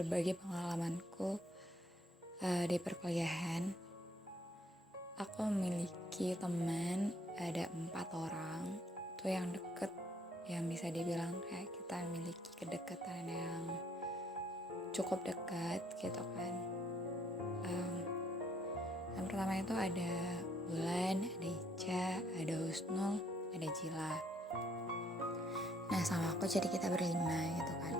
berbagi pengalamanku di perkuliahan. Aku memiliki teman, ada 4 orang, itu yang deket, yang bisa dibilang kayak kita memiliki kedekatan yang cukup dekat gitu kan. Yang pertama itu ada Bulan, ada Ica, ada Husnul, ada Jila. Nah sama aku jadi kita berlima gitu kan.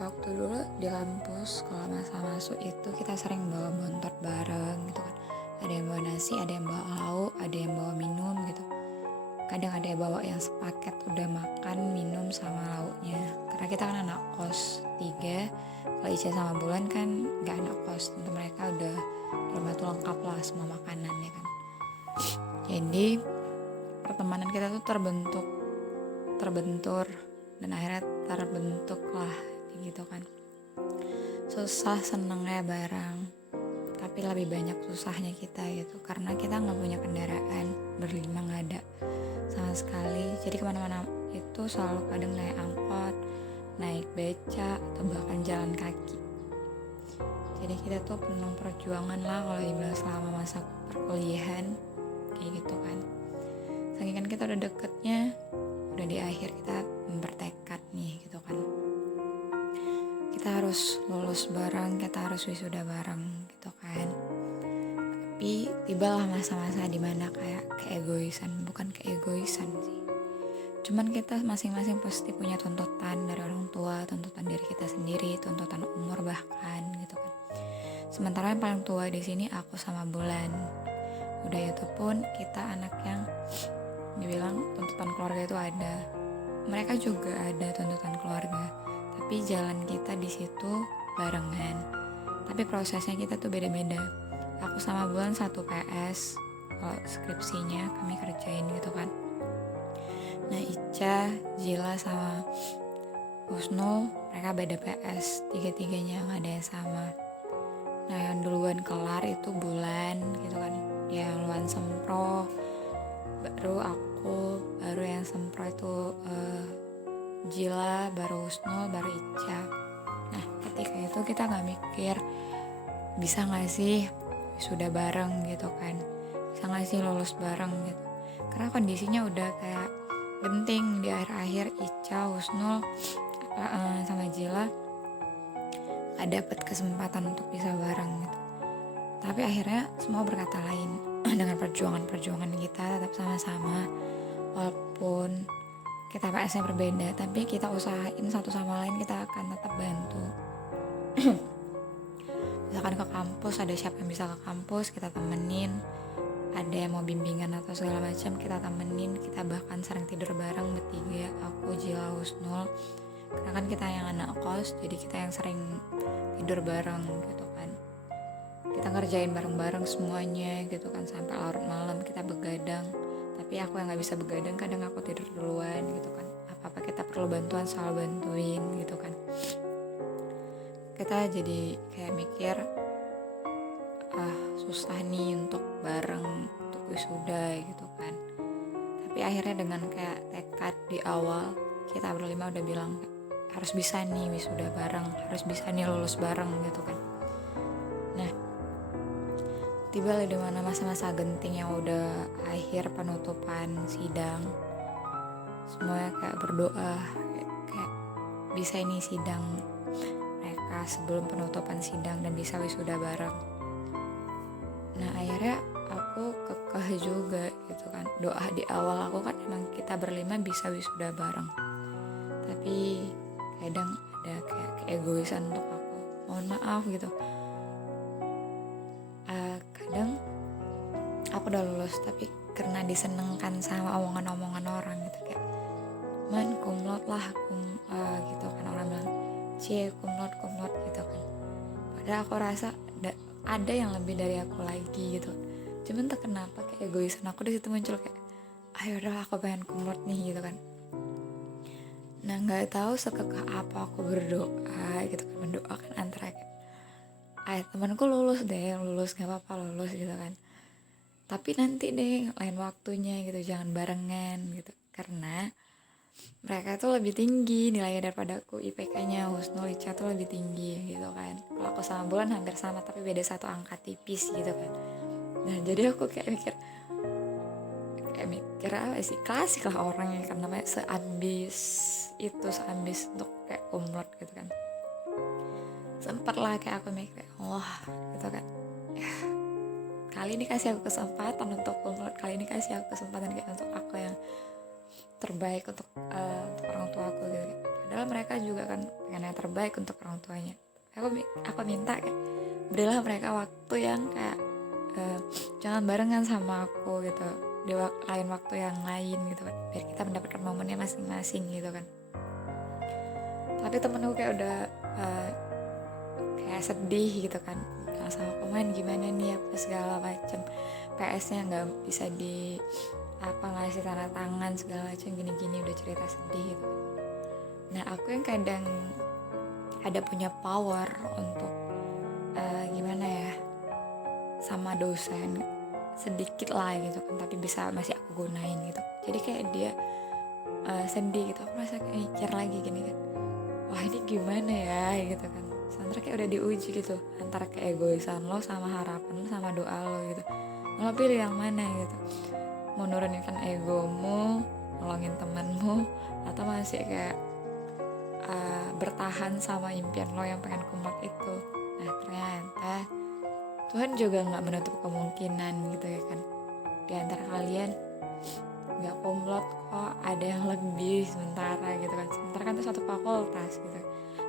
Waktu dulu di kampus kalau masa masuk itu kita sering bawa motor bareng gitu kan. Ada yang bawa nasi, ada yang bawa lauk, ada yang bawa minum gitu. Kadang ada yang bawa yang sepaket udah makan, minum sama lauknya. Karena kita kan anak kos 3. Kalau Ica sama Bulan kan gak anak kos, tentu mereka udah rumah tuh lengkap lah semua makanannya kan. Jadi pertemanan kita tuh terbentur dan akhirnya terbentuk lah gitu kan. Susah senengnya bareng, tapi lebih banyak susahnya kita gitu, karena kita nggak punya kendaraan, berlima nggak ada sama sekali. Jadi kemana-mana itu selalu kadang naik angkot, naik beca, atau bahkan jalan kaki. Jadi kita tuh penuh perjuangan lah kalau dibilang selama masa perkuliahan kayak gitu kan. Saking kan kita udah deketnya, udah di akhir kita bertekad nih gitu kan. Kita harus lulus bareng, kita harus wisuda bareng gitu kan. Tapi tibalah masa-masa dimana kayak bukan keegoisan sih. Cuman kita masing-masing pasti punya tuntutan dari orang tua, tuntutan diri kita sendiri, tuntutan umur bahkan gitu kan. Sementara yang paling tua di sini aku sama Bulan. Udah itu pun kita anak yang dibilang tuntutan keluarga itu ada. Mereka juga ada tuntutan keluarga. Tapi jalan kita di situ barengan. Tapi prosesnya kita tuh beda-beda. Aku sama Bulan satu PS, kalau skripsinya kami kerjain gitu kan. Nah Ica, Jila sama Husnul mereka beda PS, tiga-tiganya nggak ada yang sama. Nah yang duluan kelar itu Bulan gitu kan, dia yang duluan sempro, baru aku, baru yang sempro itu Jila, baru Husnul, baru Ica. Nah ketika itu kita gak mikir bisa gak sih sudah bareng gitu kan, bisa gak sih lulus bareng gitu. Karena kondisinya udah kayak genting di akhir-akhir. Ica, Husnul sama Jila gak dapet kesempatan untuk bisa bareng gitu. Tapi akhirnya semua berkata lain. Dengan perjuangan kita tetap sama-sama, walaupun kita PS-nya berbeda, tapi kita usahain satu sama lain, kita akan tetap bantu. Misalkan ke kampus, ada siapa yang bisa ke kampus, kita temenin. Ada yang mau bimbingan atau segala macam, kita temenin. Kita bahkan sering tidur bareng bertiga, aku, Jila, Husnul. Karena kan kita yang anak kos, jadi kita yang sering tidur bareng gitu kan. Kita ngerjain bareng-bareng semuanya gitu kan, sampai larut malam kita begadang. Tapi aku yang gak bisa begadang, kadang aku tidur duluan gitu kan. Apa-apa kita perlu bantuan, selalu bantuin gitu kan. Kita jadi kayak mikir, susah nih untuk bareng, untuk wisuda gitu kan. Tapi akhirnya dengan kayak tekad di awal, kita berlima udah bilang harus bisa nih wisuda bareng, harus bisa nih lulus bareng gitu kan. Nah tiba di mana masa-masa genting yang udah akhir penutupan sidang, semuanya kayak berdoa kayak bisa ini sidang mereka sebelum penutupan sidang dan bisa wisuda bareng. Nah akhirnya aku kekeh juga gitu kan. Doa di awal aku kan emang kita berlima bisa wisuda bareng, tapi kadang ada kayak keegoisan untuk aku, mohon maaf gitu. Kadang aku udah lulus tapi karena disenengkan sama omongan-omongan orang gitu, kayak man kumlot lah gitu kan, orang bilang cie kumlot gitu kan. Padahal aku rasa ada yang lebih dari aku lagi gitu. Cuman tak kenapa kayak egoisan aku di situ muncul, kayak ayo udah aku pengen kumlot nih gitu kan. Nah nggak tahu sekekeh apa aku berdoa gitu kan, mendoakan antara kayak temanku lulus deh, lulus gak apa-apa lulus gitu kan, tapi nanti deh lain waktunya gitu, jangan barengan gitu. Karena mereka tuh lebih tinggi nilainya daripada aku, IPK-nya Husnul Ica tuh lebih tinggi gitu kan. Kalau aku sama Bulan hampir sama tapi beda 1 angka tipis gitu kan. Nah jadi aku kayak mikir apa sih, klasik lah orang yang kan namanya seambis untuk kayak kumlot gitu kan. Sempet lah kayak aku mikir wah gitu kan, ya kali ini kasih aku kesempatan untuk kumlot, kali ini kasih aku kesempatan kayak untuk aku yang terbaik untuk orang tua aku gitu. Padahal mereka juga kan pengen yang terbaik untuk orang tuanya. Aku minta kayak berilah mereka waktu yang kayak jangan barengan sama aku gitu, di lain waktu yang lain gitu kan, biar kita mendapatkan momennya masing-masing gitu kan. Tapi temenku kayak udah kayak sedih gitu kan, kalau sama pemain gimana nih apa segala macam, PS-nya nggak bisa di ngasih tanda tangan segala macam gini-gini, udah cerita sedih gitu. Nah aku yang kadang ada punya power untuk gimana ya, sama dosen sedikit lah gitu kan, tapi bisa masih aku gunain gitu. Jadi kayak dia sedih gitu, aku merasa kayak mikir lagi gini kan, wah ini gimana ya gitu kan. Sementara kayak udah diuji gitu antara keegoisan lo sama harapan lo sama doa lo gitu, lo pilih yang mana gitu, mau nurunin egomu, nolongin temanmu, atau masih kayak bertahan sama impian lo yang pengen kumlot itu. Nah ternyata Tuhan juga nggak menutup kemungkinan gitu ya kan, di antara kalian nggak kumlot kok ada yang lebih sementara gitu kan. Sementara kan itu satu fakultas gitu,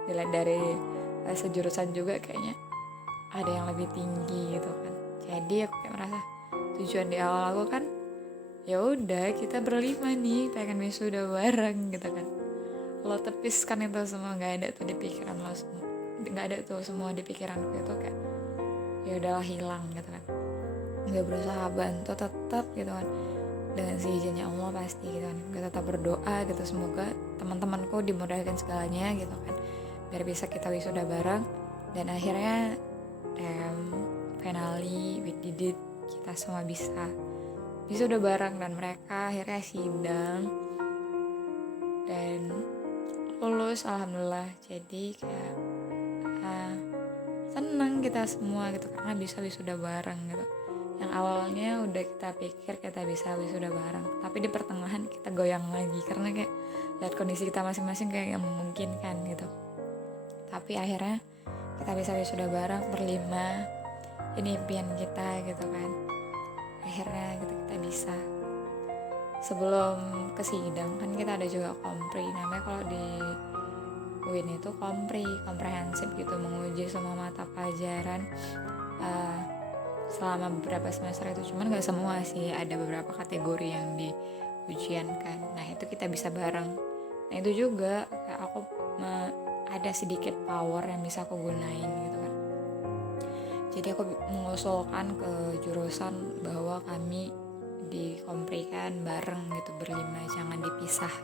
dilihat dari sejurusan juga kayaknya ada yang lebih tinggi gitu kan. Jadi aku kayak merasa tujuan di awal aku kan ya udah kita berlima nih pengen wisuda bareng gitu kan. Lo tepiskan itu semua, nggak ada tuh di pikiran lo semua, nggak ada tuh semua di pikiranku itu kayak ya udahlah hilang gitu kan. Nggak berusaha bantu tetap gitu kan, dengan seizinnya Allah pasti gitu kan. Gue tetap berdoa gitu, semoga teman-temanku dimudahkan segalanya gitu kan, biar bisa kita wisuda bareng. Dan akhirnya finally we did it, kita semua bisa wisuda bareng, dan mereka akhirnya sidang dan lulus alhamdulillah. Jadi kayak seneng kita semua gitu karena bisa wisuda bareng gitu. Yang awalnya udah kita pikir kita bisa wisuda bareng, tapi di pertengahan kita goyang lagi karena kayak lihat kondisi kita masing-masing kayak yang memungkinkan gitu. Tapi akhirnya kita bisa wisuda bareng berlima, ini impian kita gitu kan. Akhirnya gitu kita bisa. Sebelum ke sidang kan kita ada juga kompri, namanya kalau di UIN itu komprehensif gitu, menguji semua mata pelajaran selama beberapa semester itu. Cuman gak semua sih, ada beberapa kategori yang diujiankan. Nah itu kita bisa bareng. Nah itu juga kayak aku ada sedikit power yang bisa aku gunain gitu kan. Jadi aku mengusulkan ke jurusan bahwa kami dikomprikan bareng gitu berlima, jangan dipisah.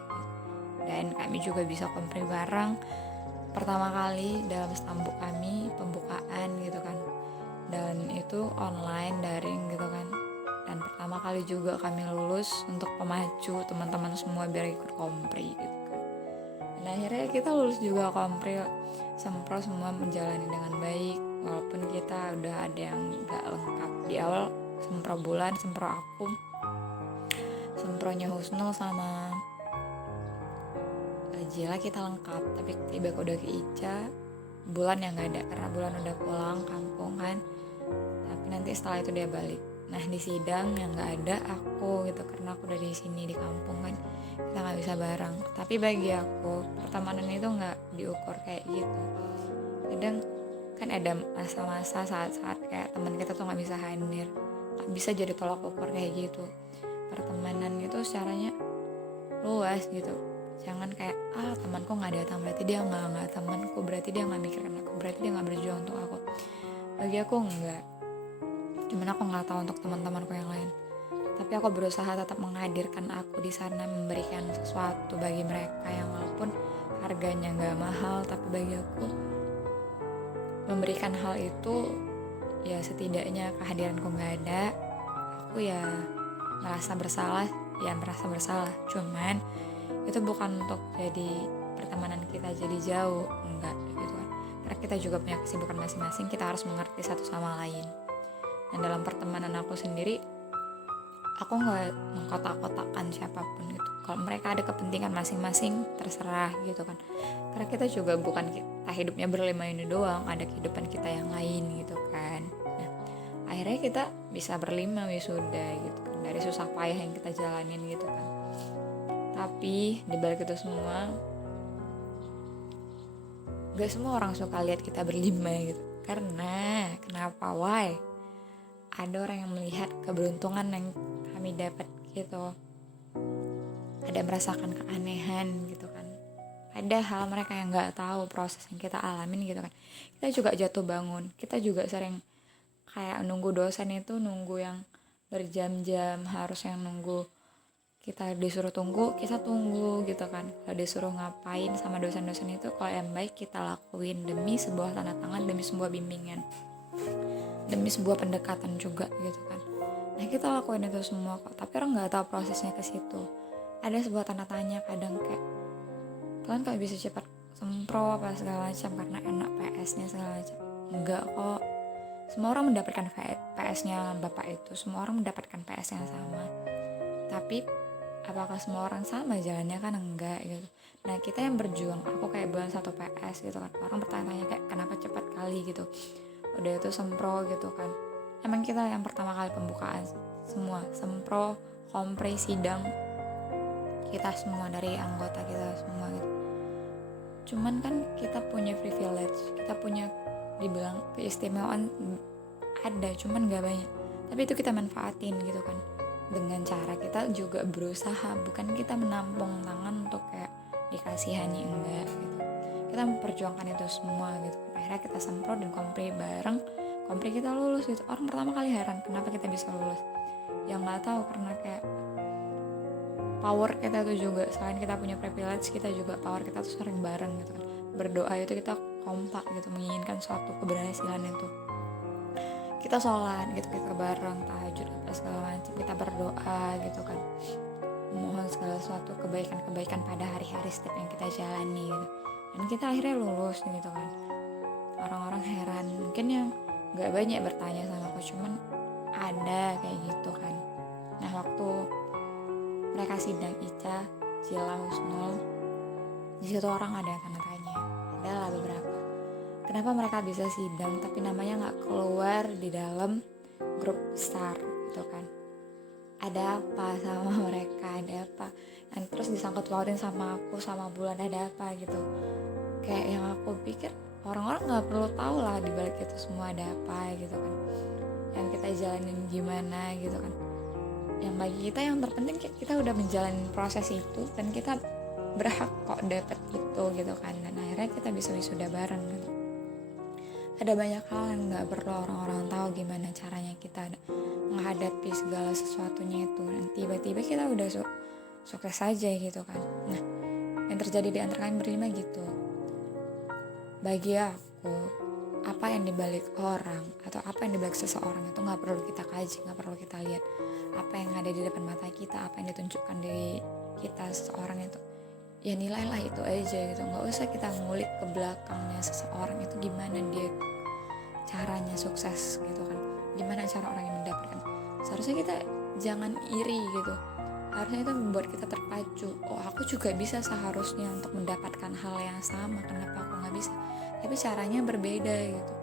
Dan kami juga bisa kompri bareng pertama kali dalam stambuk kami pembukaan gitu kan, dan itu online daring gitu kan. Dan pertama kali juga kami lulus untuk pemacu teman-teman semua biar ikut kompri gitu kan. Dan akhirnya kita lulus juga kompri, sempro semua menjalani dengan baik, walaupun kita udah ada yang gak lengkap di awal. Sempro Bulan, sempro aku, sempronya Husnul sama Jila kita lengkap. Tapi tiba udah ke Ica, Bulan yang gak ada karena Bulan udah pulang kampung kan. Tapi nanti setelah itu dia balik. Nah di sidang yang gak ada aku gitu, karena aku udah di sini di kampung kan, kita gak bisa bareng. Tapi bagi aku pertemanan itu gak diukur kayak gitu. Kadang kan ada masa-masa saat-saat kayak teman kita tuh gak bisa hadir, gak bisa jadi tolak ukur kayak gitu. Pertemanan itu caranya luas gitu. Jangan kayak temanku nggak datang berarti dia nggak temanku, berarti dia nggak mikirin aku, berarti dia nggak berjuang untuk aku. Bagi aku enggak. Cuman aku nggak tahu untuk teman-temanku yang lain. Tapi aku berusaha tetap menghadirkan aku di sana, memberikan sesuatu bagi mereka yang walaupun harganya nggak mahal, tapi bagi aku memberikan hal itu ya setidaknya kehadiranku nggak ada, aku ya merasa bersalah. Cuman itu bukan untuk jadi pertemanan kita jadi jauh, enggak gitu kan, karena kita juga punya kesibukan masing-masing, kita harus mengerti satu sama lain. Dan dalam pertemanan aku sendiri, aku nggak mengkotak-kotakan siapapun gitu. Kalau mereka ada kepentingan masing-masing, terserah gitu kan, karena kita juga bukan kita hidupnya berlima ini doang, ada kehidupan kita yang lain gitu kan. Nah, akhirnya kita bisa berlima wisuda gitu kan, dari susah payah yang kita jalanin gitu kan. Tapi dibalik itu semua, gak semua orang suka lihat kita berlima gitu. Karena kenapa? Why? Ada orang yang melihat keberuntungan yang kami dapat gitu, ada merasakan keanehan gitu kan, padahal mereka yang nggak tahu proses yang kita alamin gitu kan. Kita juga jatuh bangun, kita juga sering kayak nunggu dosen itu, nunggu yang berjam-jam, harus yang nunggu kita disuruh tunggu, kita tunggu gitu kan. Kalau disuruh ngapain sama dosen-dosen itu, kalau yang baik kita lakuin demi sebuah tanda tangan, demi sebuah bimbingan, demi sebuah pendekatan juga gitu kan. Nah, kita lakuin itu semua kok, tapi orang nggak tahu prosesnya ke situ. Ada sebuah tanda tanya kadang kayak, kalian kok bisa cepat sempro apa segala macam karena enak PS-nya segala macam. Enggak kok. Semua orang mendapatkan PS-nya Bapak itu, semua orang mendapatkan PS yang sama. Tapi apakah semua orang sama jalannya? Kan enggak gitu. Nah, kita yang berjuang, aku kayak bulan 1 PS gitu kan, orang bertanya kayak kenapa cepat kali gitu, udah itu sempro gitu kan. Emang kita yang pertama kali pembukaan semua sempro, kompre, sidang, kita semua dari anggota kita semua gitu. Cuman kan kita punya privilege, kita punya dibilang keistimewaan ada, cuman gak banyak, tapi itu kita manfaatin gitu kan, dengan cara kita juga berusaha, bukan kita menampung tangan untuk kayak dikasihani, enggak gitu. Kita memperjuangkan itu semua gitu kan. Akhirnya kita sempro dan kompre bareng, kompre kita lulus gitu. Orang pertama kali heran kenapa kita bisa lulus, yang nggak tahu karena kayak power kita tuh juga, selain kita punya privilege, kita juga power kita tuh sering bareng gitu kan. Berdoa itu kita kompak gitu, menginginkan suatu keberhasilan itu. Kita sholat gitu, kita bareng tahajud apa segala macam, kita berdoa gitu kan, mohon segala suatu kebaikan-kebaikan pada hari-hari setiap yang kita jalani gitu. Dan kita akhirnya lulus gitu kan. Orang-orang heran, mungkin yang gak banyak bertanya sama aku, cuman ada kayak gitu kan. Nah, waktu mereka sidang Ica, Jila, Husnul, di situ orang ada yang tanda tanya, adalah beberapa, kenapa mereka bisa sidang tapi namanya nggak keluar di dalam grup besar gitu kan. Ada apa sama mereka, ada apa, dan terus disangkut pautin sama aku sama Bulan, ada apa gitu. Kayak yang aku pikir orang-orang nggak perlu tahu lah dibalik itu semua ada apa gitu kan, yang kita jalanin gimana gitu kan. Yang bagi kita yang terpenting kita udah menjalani proses itu, dan kita berhak kok dapet itu gitu kan. Dan akhirnya kita bisa wisuda bareng gitu. Ada banyak hal yang gak perlu orang-orang tahu gimana caranya kita menghadapi segala sesuatunya itu, dan tiba-tiba kita udah sukses aja gitu kan. Nah, yang terjadi di antara kalian berlima gitu. Bagi aku, apa yang dibalik orang atau apa yang dibalik seseorang itu gak perlu kita kaji, gak perlu kita lihat. Apa yang ada di depan mata kita, apa yang ditunjukkan di kita seseorang itu, ya nilailah itu aja gitu. Gak usah kita ngulik ke belakangnya seseorang itu, gimana dia caranya sukses gitu kan, gimana cara orang yang mendapatkan. Seharusnya kita jangan iri gitu, harusnya itu membuat kita terpacu. Oh, aku juga bisa seharusnya untuk mendapatkan hal yang sama, kenapa aku gak bisa, tapi caranya berbeda gitu,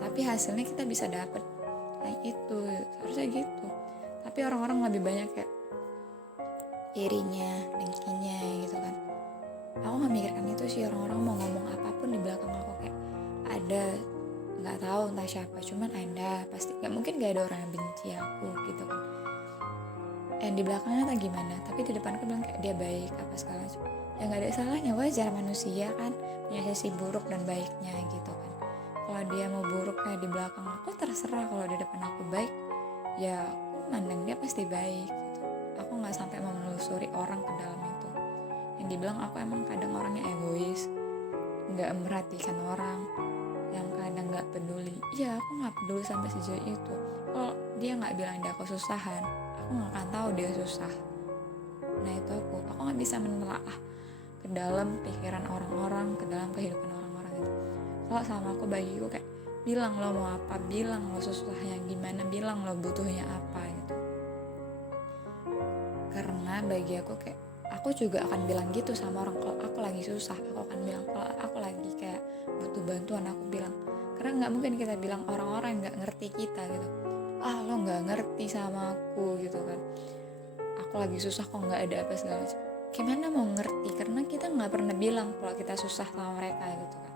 tapi hasilnya kita bisa dapat. Nah itu seharusnya gitu. Tapi orang-orang lebih banyak kayak irinya, dengkinya gitu kan. Aku gak mikirkan itu sih, orang-orang mau ngomong apapun di belakang aku kayak ada, gak tahu entah siapa, cuman ada, pasti gak mungkin gak ada orang yang benci aku gitu kan. Yang di belakangnya tak gimana, tapi di depanku bilang kayak dia baik apa segala macam. Ya gak ada salahnya, wajar, manusia kan punya sisi buruk dan baiknya gitu kan. Kalau dia mau buruk kayak di belakang aku, terserah. Kalau di depan aku baik, ya aku mandang dia pasti baik gitu. Aku gak sampai mau menelusuri orang ke dalam itu. Yang dibilang aku emang kadang orangnya egois, gak memperhatikan orang, yang kadang gak peduli. Iya, aku gak peduli sampai sejauh itu. Kalau dia gak bilang dia aku susahan, aku gak akan tahu dia susah. Nah itu aku nggak bisa menelaah ke dalam pikiran orang-orang, ke dalam kehidupan orang-orang gitu. Kalau sama aku, bagiku kayak bilang lo mau apa, bilang lo susahnya gimana, bilang lo butuhnya apa gitu. Karena bagi aku kayak aku juga akan bilang gitu sama orang. Kalau aku lagi susah, aku akan bilang. Kalau aku lagi kayak butuh bantuan, aku bilang. Karena nggak mungkin kita bilang orang-orang nggak ngerti kita gitu, lo nggak ngerti sama aku gitu kan, aku lagi susah kok nggak ada apa segala macam. Gimana mau ngerti, karena kita nggak pernah bilang kalau kita susah sama mereka gitu kan.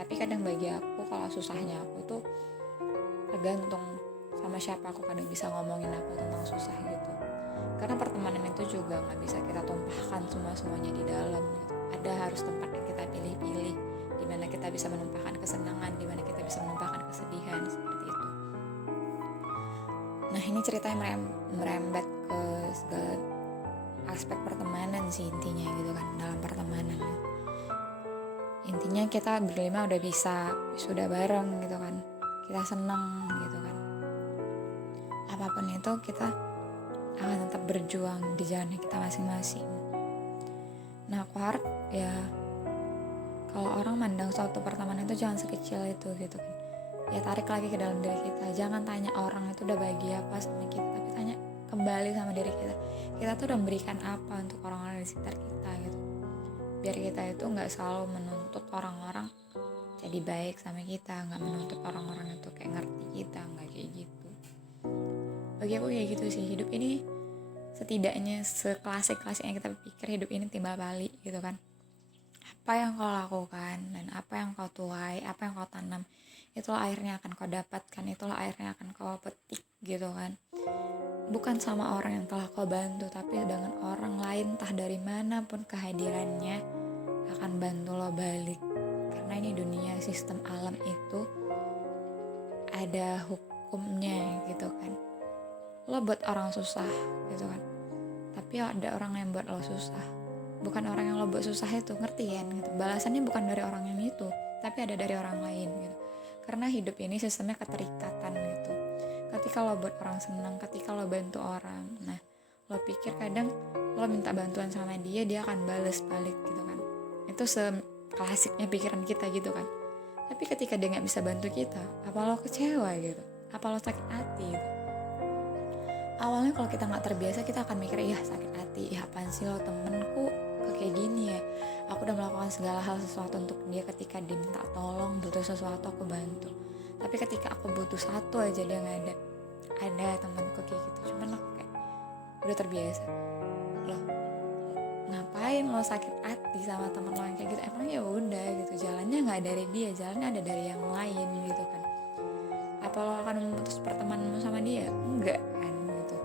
Tapi kadang bagi aku, kalau susahnya aku tuh tergantung sama siapa aku kadang bisa ngomongin aku tentang susah gitu. Karena pertemanan itu juga nggak bisa kita tumpahkan semuanya di dalam gitu. Ada harus tempat yang kita pilih-pilih, di mana kita bisa menumpahkan kesenangan, di mana kita bisa menumpahkan kesedihan, seperti itu. Nah ini ceritanya merembet ke segala aspek pertemanan sih intinya gitu kan. Dalam pertemanan intinya kita berlima udah bisa sudah bareng gitu kan, kita seneng gitu kan. Apapun itu kita akan tetap berjuang di jalannya kita masing-masing. Nah aku harap ya kalau orang mandang suatu pertemanan itu jangan sekecil itu gitu kan. Ya tarik lagi ke dalam diri kita. Jangan tanya orang itu udah bahagia apa sama kita, tapi tanya kembali sama diri kita. Kita tuh udah memberikan apa untuk orang-orang di sekitar kita gitu. Biar kita itu gak selalu menuntut orang-orang jadi baik sama kita, gak menuntut orang-orang itu kayak ngerti kita, gak kayak gitu. Bagi aku kayak gitu sih. Hidup ini setidaknya seklasik-klasiknya kita pikir, hidup ini timbal balik gitu kan. Apa yang kau lakukan dan apa yang kau tuai, apa yang kau tanam, itulah akhirnya akan kau dapatkan, itulah akhirnya akan kau petik gitu kan. Bukan sama orang yang telah kau bantu, tapi dengan orang lain, entah dari manapun kehadirannya akan bantu lo balik. Karena ini dunia, sistem alam itu ada hukumnya gitu kan. Lo buat orang susah gitu kan, tapi ada orang yang buat lo susah. Bukan orang yang lo buat susah itu, ngerti kan gitu. Balasannya bukan dari orang yang itu, tapi ada dari orang lain gitu. Karena hidup ini sistemnya keterikatan gitu. Ketika lo buat orang senang, ketika lo bantu orang, nah lo pikir kadang lo minta bantuan sama dia akan bales balik gitu kan. Itu klasiknya pikiran kita gitu kan. Tapi ketika dia gak bisa bantu kita, apa lo kecewa gitu, apa lo sakit hati gitu. Awalnya kalau kita gak terbiasa, kita akan mikir, sakit hati, apaan sih lo, temenku kayak gini ya, aku udah melakukan segala hal sesuatu untuk dia. Ketika dia minta tolong, butuh sesuatu, aku bantu. Tapi ketika aku butuh satu aja dia nggak ada temanku kayak gitu. Cuman aku kayak udah terbiasa. Loh, ngapain lo sakit hati sama teman lo yang kayak gitu? Emang ya udah gitu, jalannya nggak dari dia, jalannya ada dari yang lain gitu kan. Apa lo akan memutus pertemananmu sama dia? Enggak kan gitu.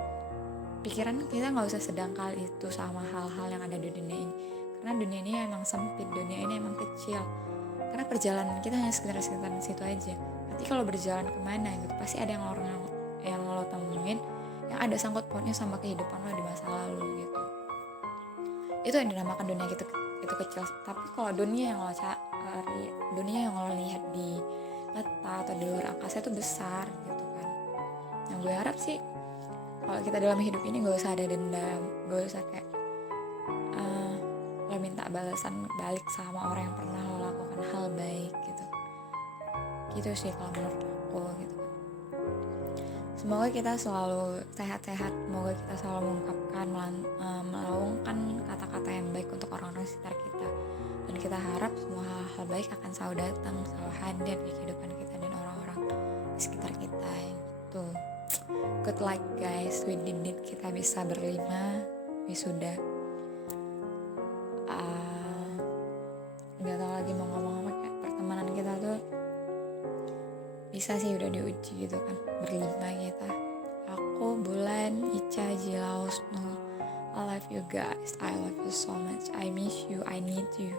Pikiran kita nggak usah sedangkal itu sama hal-hal yang ada di dunia ini. Karena dunia ini emang sempit, dunia ini emang kecil. Karena perjalanan kita hanya sekitar situ aja. Nanti kalau berjalan kemana gitu, pasti ada yang lo temuin yang ada sangkut pautnya sama kehidupan lo di masa lalu gitu. Itu yang dinamakan dunia itu kecil. Tapi kalau dunia yang lo cari, dunia yang lo lihat di peta atau di luar angkasa itu besar gitu kan. Yang gue harap sih kalau kita dalam hidup ini gak usah ada dendam, gak usah kayak lo minta balasan balik sama orang yang pernah lo lakukan hal baik gitu sih kalau menurut aku gitu. Semoga kita selalu sehat-sehat, semoga kita selalu melaungkan kata-kata yang baik untuk orang-orang sekitar kita, dan kita harap semua hal-hal baik akan selalu datang, selalu hadir di kehidupan kita dan orang-orang di sekitar kita gitu. Good luck guys, we did it, kita bisa berlima wisuda. Gak tau lagi mau ngomong apa, kayak pertemanan kita tuh bisa sih udah diuji gitu kan, berlima kita. Aku, Bulan, Ica, Jila, Husnul, I love you guys, I love you so much, I miss you, I need you.